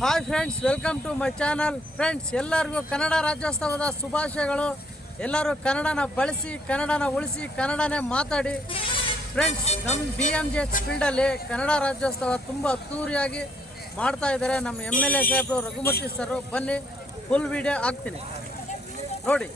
Hi friends, welcome to my channel. Friends, ಎಲ್ಲರಿಗೂ ಕನ್ನಡ ರಾಜ್ಯೋತ್ಸವದ ಶುಭಾಶಯಗಳು. ಎಲ್ಲರೂ ಕನ್ನಡನ ಬಳಸಿ, ಕನ್ನಡನ ಉಳಿಸಿ, ಕನ್ನಡನೇ ಮಾತಾಡಿ. ಫ್ರೆಂಡ್ಸ್, ನಮ್ಮ BMJH ಫೀಲ್ಡಲ್ಲಿ ಕನ್ನಡ ರಾಜ್ಯೋತ್ಸವ ತುಂಬ ಅದ್ದೂರಿಯಾಗಿ ಮಾಡ್ತಾ ಇದ್ದಾರೆ. ನಮ್ಮ MLA ಸಾಹೇಬರು ರಘುಮೂರ್ತಿ ಸರ್. ಬನ್ನಿ, ಫುಲ್ ವಿಡಿಯೋ ಹಾಕ್ತೀನಿ ನೋಡಿ.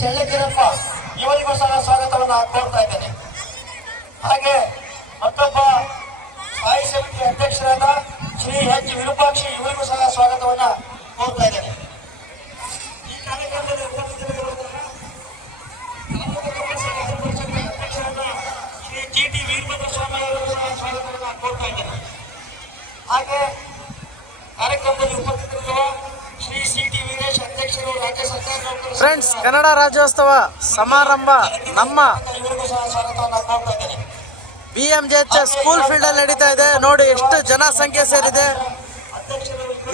ಚಳ್ಳಕೆರೆಪ್ಪ ಇವರಿಗೂ ಸಹ ಸ್ವಾಗತವನ್ನು ಕೋರ್ತಾ ಇದ್ದೇನೆ. ಹಾಗೆ ಮತ್ತೊಬ್ಬ ಸ್ಥಾಯಿ ಸಮಿತಿ ಅಧ್ಯಕ್ಷರಾದ ಶ್ರೀ H ವಿರೂಪಾಕ್ಷಿ ಇವರಿಗೂ ಸಹ ಸ್ವಾಗತವನ್ನು ಕೋರ್ತಾ ಇದ್ದೇನೆ. ಈ ಕಾರ್ಯಕ್ರಮದಲ್ಲಿ ಅಧ್ಯಕ್ಷರಾದ ಶ್ರೀ GT ವೀರಭದ್ರ ಸ್ವಾಮಿ ಅವರಿಗೂ ಸಹ ಸ್ವಾಗತವನ್ನು ಕೋರ್ತಾ ಇದ್ದೇನೆ. ಹಾಗೆ ಕಾರ್ಯಕ್ರಮದಲ್ಲಿ ಉಪಸ್ಥಿತರಿರುವ ಶ್ರೀ CT ವೀರೇಶ್ ಅಧ್ಯಕ್ಷರು, ರಾಜ್ಯ ಸರ್ಕಾರ. ಫ್ರೆಂಡ್ಸ್, ಕನ್ನಡ ರಾಜ್ಯೋತ್ಸವ ಸಮಾರಂಭ ನಮ್ಮ BMJH ಸ್ಕೂಲ್ ಫೀಲ್ಡಲ್ಲಿ ನಡೀತಾ ಇದೆ. ನೋಡಿ ಎಷ್ಟು ಜನಸಂಖ್ಯೆ ಸೇರಿದೆ.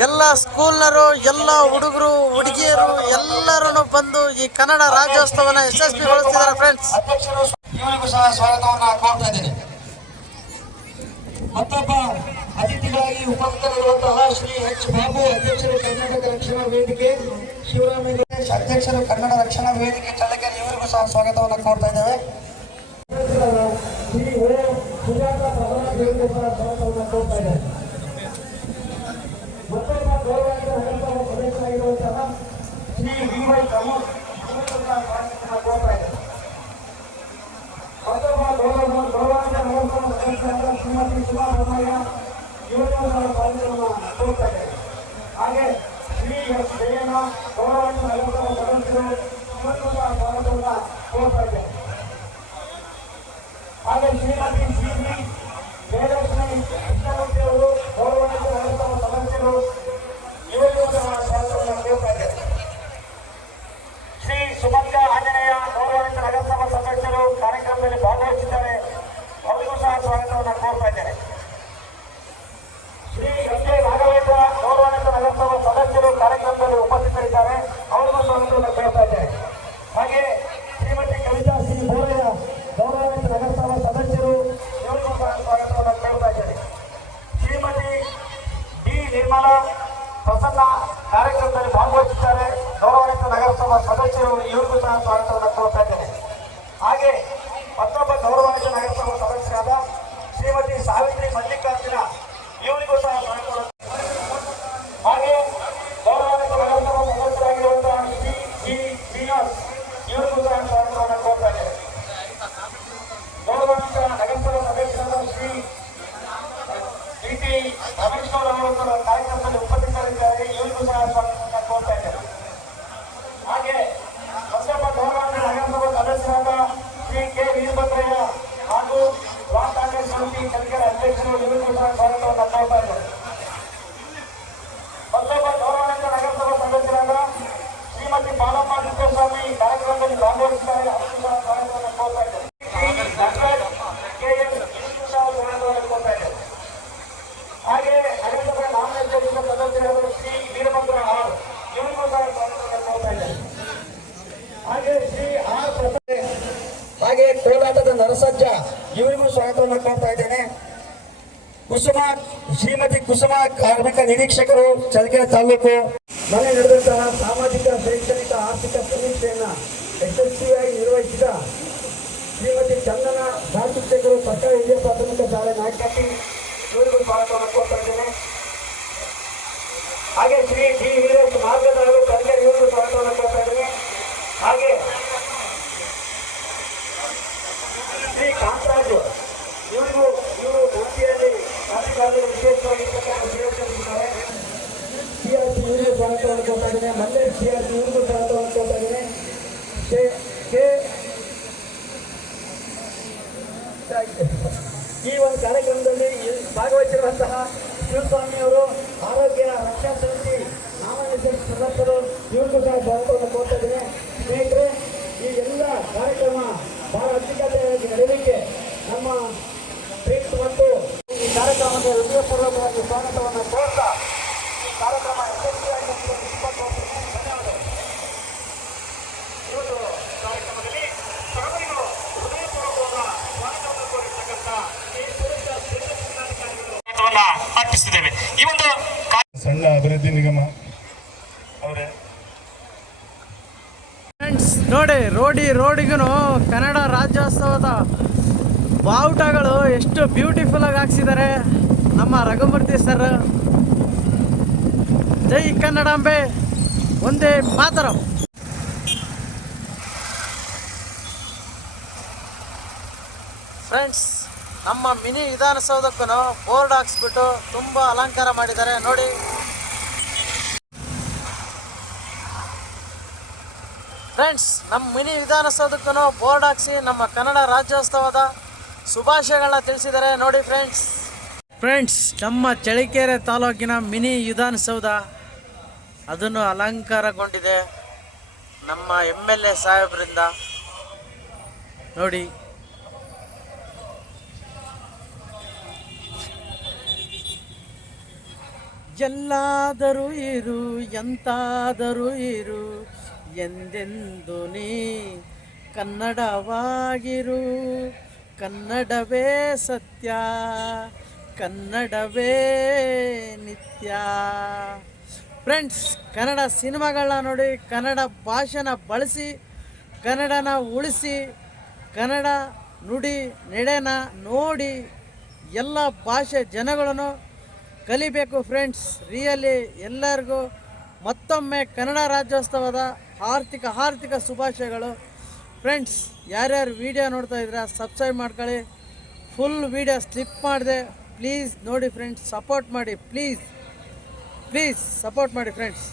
ಎಲ್ಲ ಸ್ಕೂಲ್ನರು, ಎಲ್ಲ ಹುಡುಗರು, ಹುಡುಗಿಯರು ಎಲ್ಲರೂ ಬಂದು ಈ ಕನ್ನಡ ರಾಜ್ಯೋತ್ಸವನ ಯಶಸ್ವಿಗೊಳಿಸ್ತಿದ್ದಾರೆ. ಫ್ರೆಂಡ್ಸ್, ಇವರಿಗೂ ಸಹ ಸ್ವಾಗತವನ್ನು ಕೋರ್ತಾ ಇದ್ದೇನೆ. ಮತ್ತೊಬ್ಬ ಅತಿಥಿಗಳಾಗಿ ಉಪಸ್ಥಿತರಿರುವಂತಹ ಶ್ರೀ H ಬಾಬು ಅಧ್ಯಕ್ಷರು, ಕರ್ನಾಟಕ ರಕ್ಷಣಾ ವೇದಿಕೆ ಶಿವರಾಮೇಗೌಡ ಅಧ್ಯಕ್ಷರು, ಕನ್ನಡ ರಕ್ಷಣಾ ವೇದಿಕೆ ಚಳ್ಳಕೆರೆ ಇವರಿಗೂ ಸಹ ಸ್ವಾಗತವನ್ನು ಕೋರ್ತಾ ಇದ್ದೇವೆ. ಶ್ರೀ ಸುಜಾತ ಪ್ರಧಾನ ಇವರಿಗೂ ಸಹ ಸ್ವಾಗತವನ್ನು ಕೋರ್ತಾ ಇದ್ದೇವೆ. ಮತ್ತೊಬ್ಬ ಗೌರವಾನ್ವಿತ ಸದಸ್ಯರಾಗಿರುವಂತಹ ಶ್ರೀ VY ಪ್ರಮೋದ್ ಸ್ವಾಗತವನ್ನು ಕೋರ್ತಾ ಇದ್ದೇವೆ. ಮತ್ತೊಬ್ಬ ಗೌರವಾನ್ವಿತ ಸದಸ್ಯರಾದ ಶ್ರೀಮತಿ ಸುಮಾ ಬೊಮ್ಮಯ್ಯ ಇವರಿಗೂ ಸಹ ಸ್ವಾಗತವನ್ನು ಕೋರ್ತಾ ಇದ್ದೇವೆ. ಹಾಗೆ ಶ್ರೀ S ಜಯಣ್ಣ ಗೌರವಾನ್ವಿತ ಸದಸ್ಯರು ಇವರಿಗೂ ಸಹ ಸ್ವಾಗತವನ್ನು ಕೋರ್ತಾ ಇದ್ದೇವೆ. ಹಾಗೆ ಶ್ರೀಮತಿ CB ಜಯಲಕ್ಷ್ಮಿ ಕೃಷ್ಣಮೂರ್ತಿ ಅವರು ಗೌರವಾನ್ವಿತ ಸದಸ್ಯರು ಇವರಿಗೂ ಸಹ ಸ್ವಾಗತವನ್ನು ಕೋರ್ತಾ ಇದ್ದೇವೆ. ಶ್ರೀ ಸುಮಂತ ಆಂಜನೇಯ ಗೌರವಾನ್ವಿತ ನಗರಸಭಾ ಸದಸ್ಯರು ಕಾರ್ಯಕ್ರಮದಲ್ಲಿ ಭಾಗವಹಿಸಿದ್ದಾರೆ. ಅವರಿಗೂ ಸಹ ಸ್ವಾಗತವನ್ನು ಕೋರ್ತಾ ಇದ್ದೇನೆ. ಶ್ರೀ ಎಸ್ ರಾಘವೇಂದ್ರ ಗೌರವಾನ್ವಿತ ನಗರಸಭಾ ಸದಸ್ಯರು ಕಾರ್ಯಕ್ರಮದಲ್ಲಿ ಉಪಸ್ಥಿತರಿದ್ದಾರೆ. ಅವರಿಗೂ ಸ್ವಾಗತವನ್ನು ಕೋರ್ತಾ ಇದ್ದೇನೆ. ಹಾಗೆ ಶ್ರೀಮತಿ ಕವಿತಾ ಸಿ ಬೋರಯ್ಯ ಗೌರವಾನ್ವಿತ ನಗರಸಭಾ ಸದಸ್ಯರು ಇವರಿಗೂ ಸಹ ಸ್ವಾಗತವನ್ನು ಕೋರ್ತಾ ಇದ್ದೇನೆ. ಶ್ರೀಮತಿ ಡಿ ನಿರ್ಮಲಾ ಪ್ರಸನ್ನ ಕಾರ್ಯಕ್ರಮದಲ್ಲಿ ಭಾಗವಹಿಸಿದ್ದಾರೆ. ಗೌರವಾನ್ವಿತ ನಗರಸಭಾ ಸದಸ್ಯರು ಇವರಿಗೂ ಸಹ ಸ್ವಾಗತವನ್ನು ಕೋರ್ತಾ ಇದ್ದೇನೆ. ಹಾಗೆ ಮತ್ತೊಬ್ಬ ಗೌರವಾನ್ವಿತ ನಗರಸಭಾ ಸದಸ್ಯರಾದ ಶ್ರೀಮತಿ ಸಾವಿತ್ರಿ ಮಲ್ಲಿಕಾರ್ಜುನ ಇವರಿಗೂ ಸಹ ಸ್ವಾಗತವನ್ನು. ಹಾಗೆ ಗೌರವಾನ್ವಿತ ನಗರಸಭಾ ಸದಸ್ಯರಾಗಿರುವಂತಹ ಶ್ರೀ G ಶ್ರೀನಿವಾಸ್ ಇವರಿಗೂ ಸಹ ಸ್ವಾಗತವನ್ನು ಕೋರ್ತಾ ಇದ್ದೇನೆ. ಗೌರವಾನ್ವಿತ ನಗರಸಭಾ ಸದಸ್ಯರಾದ ಶ್ರೀ GT ರಮೇಶ್ ಅವರ ಕಾರ್ಯಕ್ರಮದಲ್ಲಿ ಉಪಸ್ಥಿತರಿದ್ದಾರೆ. ಇವರಿಗೂ ಸಹ ಸ್ವಾಗತವನ್ನು ಕೋರ್ತಾ ಇದ್ದೇನೆ. ಹಾಗೆ ಮತ್ತೊಬ್ಬ ಗೌರವಾನ್ವಿತ ನಗರಸಭಾ ಸದಸ್ಯರಾದ ಶ್ರೀ K ವೀರಭದ್ರಯ್ಯ ಹಾಗೂ ಬ್ಲಾಕ್ ಕಾಂಗ್ರೆಸ್ ಸಮಿತಿ ಚಳ್ಳಕೆರೆ ಅಧ್ಯಕ್ಷರು ಇವರಿಗೂ ಸಹ ಸ್ವಾಗತವನ್ನು ಕೋರ್ತಾ ಇದ್ದಾರೆ. ಮತ್ತೊಬ್ಬ ಗೌರವಾನ್ವಿತ ನಗರಸಭಾ ಸದಸ್ಯರಾದ ಶ್ರೀಮತಿ ಬಾಲಮ್ಮ ತಿಪ್ಪೇಸ್ವಾಮಿ ಕಾರ್ಯಕ್ರಮದಲ್ಲಿ ಭಾಗವಹಿಸಿದ್ದಾರೆ. ಅವರಿಗೂ ಸಹ ಸ್ವಾಗತವನ್ನು ಕೋರ್ತಾ ಇದ್ದಾರೆ. ಹಾಗೆ ನಗರಸಭಾ ನಾಮನಿರ್ದೇಶಿತ ಸದಸ್ಯರಾದ ಶ್ರೀ ವೀರಭದ್ರ R ಇವರಿಗೂ ಸಹ ಸ್ವಾಗತವನ್ನು ಕೋರ್ತಾ ಇದ್ದಾರೆ. ಹಾಗೆ ಶ್ರೀ R ಪ್ರಸಾದ್ ಹಾಗೆ ಕೋಲಾಟದ ನರಸಜ್ಜ ಇವರಿಗೂ ಸ್ವಾಗತವನ್ನು ಕೋರ್ತಾ ಇದ್ದೇನೆ. ಶ್ರೀಮತಿ ಕುಸುಮ ಕಾರ್ಮಿಕ ನಿರೀಕ್ಷಕರು ಚಳ್ಳಕೆರೆ ತಾಲೂಕು ಮನೆ ನಡೆದಂತಹ ಸಾಮಾಜಿಕ, ಶೈಕ್ಷಣಿಕ, ಆರ್ಥಿಕ ಸಮೀಕ್ಷೆಯನ್ನು ಯಶಸ್ವಿಯಾಗಿ ನಿರ್ವಹಿಸಿದ ಶ್ರೀಮತಿ ಚಂದನ ಶಿಕ್ಷಕರು, ಸರ್ಕಾರಿ ಹಿರಿಯ ಪ್ರಾಥಮಿಕ ಶಾಲೆ ನಾಯಕಿ ಇವರಿಗೂ ಸ್ವಾಗತವನ್ನು ಕೋರ್ತಾ ಇದ್ದೇನೆ. ಹಾಗೆ ಶ್ರೀ D ವೀರೇಶ್ ಮಾರ್ಗದವರು ಚಳ್ಳಕೆರೆ ಇವರಿಗೂ ಸ್ವಾಗತವನ್ನು ಕೋರ್ತಾ ಇದ್ದೇನೆ. ಹಾಗೆ ಶ್ರೀ ಕಾಂತರಾಜು ಇವರು ವೃತ್ತಿಯಲ್ಲಿ ಈ ಒಂದು ಕಾರ್ಯಕ್ರಮದಲ್ಲಿ ಭಾಗವಹಿಸಿರುವಂತಹ ಶಿವಸ್ವಾಮಿಯವರು ಆರೋಗ್ಯ ರಕ್ಷಣಾ ಸಮಿತಿ ನಾಮನಿರ್ದೇಶನ ಸದಸ್ಯರು ಇವ್ರಿಗೂ ಸಹ ಸ್ವಾಗತವನ್ನು ಕೋರ್ತಾ ಇದ್ದೇನೆ. ಸ್ನೇಹಿತರೆ, ಈ ಎಲ್ಲ ಕಾರ್ಯಕ್ರಮ ಬಹಳ ಅಚ್ಚುಕಟ್ಟಾಗಿ ನಡೆಯಲಿಕ್ಕೆ ನಮ್ಮ ಪ್ರೀತ್ ಮತ್ತು ಈ ಕಾರ್ಯಕ್ರಮಕ್ಕೆ ಹೃದಯಪೂರ್ವಕವಾಗಿ ಸ್ವಾಗತವನ್ನು ಕೋರ್ತಾ ಈ ಕಾರ್ಯಕ್ರಮ ಯಶಸ್ವಿಯಾಗಿ ಧನ್ಯವಾದಗಳು. ಇವತ್ತು ಕಾರ್ಯಕ್ರಮದಲ್ಲಿ ಸಾಧನೆಗಳು ಹೃದಯಪೂರ್ವಕವಾದ ಸ್ವಾಗತವನ್ನು ಕೋರಿರ್ತಕ್ಕಂಥ ಈ ಪುರುಷ ಜಿಲ್ಲಾಧಿಕಾರಿಗಳು ಅರ್ಪಿಸುತ್ತೇವೆ. ಈ ಒಂದು ಸಣ್ಣ ಅಭಿವೃದ್ಧಿ ನಿಗಮ ಅವರೇ ಫ್ರೆಂಡ್ಸ್ ನೋಡಿ, ರೋಡಿಗೂ ಕನ್ನಡ ರಾಜ್ಯೋತ್ಸವದ ಬಾವುಟಗಳು ಎಷ್ಟು ಬ್ಯೂಟಿಫುಲ್ ಆಗಿ ಹಾಕ್ಸಿದ್ದಾರೆ ನಮ್ಮ ರಘುಮೂರ್ತಿ ಸರ್. ಜೈ ಕನ್ನಡಾಂಬೆ, ಒಂದೇ ಮಾತರಂ. ಫ್ರೆಂಡ್ಸ್, ನಮ್ಮ ಮಿನಿ ವಿಧಾನಸೌಧಕ್ಕೂ ಬೋರ್ಡ್ ಹಾಕ್ಸ್ಬಿಟ್ಟು ತುಂಬ ಅಲಂಕಾರ ಮಾಡಿದ್ದಾರೆ ನೋಡಿ. ಫ್ರೆಂಡ್ಸ್, ನಮ್ಮ ಮಿನಿ ವಿಧಾನಸೌಧಕ್ಕೂ ಬೋರ್ಡ್ ಹಾಕ್ಸಿ ನಮ್ಮ ಕನ್ನಡ ರಾಜ್ಯೋತ್ಸವದ ಶುಭಾಶಯಗಳನ್ನ ತಿಳಿಸಿದ್ದಾರೆ ನೋಡಿ ಫ್ರೆಂಡ್ಸ್. ನಮ್ಮ ಚಳ್ಳಕೆರೆ ತಾಲೂಕಿನ ಮಿನಿ ವಿಧಾನಸೌಧ ಅದನ್ನು ಅಲಂಕಾರಗೊಂಡಿದೆ ನಮ್ಮ MLA ಸಾಹೇಬರಿಂದ ನೋಡಿ. ಎಲ್ಲಾದರೂ ಇರು, ಎಂತಾದರೂ ಇರು, ಎಂದೆಂದು ನೀ ಕನ್ನಡವಾಗಿರು. ಕನ್ನಡವೇ ಸತ್ಯ, ಕನ್ನಡವೇ ನಿತ್ಯ. ಫ್ರೆಂಡ್ಸ್, ಕನ್ನಡ ಸಿನಿಮಾಗಳನ್ನ ನೋಡಿ, ಕನ್ನಡ ಭಾಷೆನ ಬಳಸಿ, ಕನ್ನಡನ ಉಳಿಸಿ, ಕನ್ನಡ ನುಡಿ ನಡೆನ ನೋಡಿ ಎಲ್ಲ ಭಾಷೆ ಜನಗಳನ್ನು ಕಲಿಬೇಕು. ಫ್ರೆಂಡ್ಸ್, ರಿಯಲಿ ಎಲ್ಲರಿಗೂ ಮತ್ತೊಮ್ಮೆ ಕನ್ನಡ ರಾಜ್ಯೋತ್ಸವದ ಹಾರ್ದಿಕ ಶುಭಾಶಯಗಳು. ಫ್ರೆಂಡ್ಸ್, ಯಾರ್ಯಾರು ವಿಡಿಯೋ ನೋಡ್ತಾ ಇದ್ದೀರಾ ಸಬ್ಸ್ಕ್ರೈಬ್ ಮಾಡ್ಕೊಳ್ಳಿ. ಫುಲ್ ವಿಡಿಯೋ ಸ್ಲಿಪ್ ಮಾಡಿದೆ, ಪ್ಲೀಸ್ ನೋಡಿ ಫ್ರೆಂಡ್ಸ್, ಸಪೋರ್ಟ್ ಮಾಡಿ, ಪ್ಲೀಸ್ ಸಪೋರ್ಟ್ ಮಾಡಿ ಫ್ರೆಂಡ್ಸ್.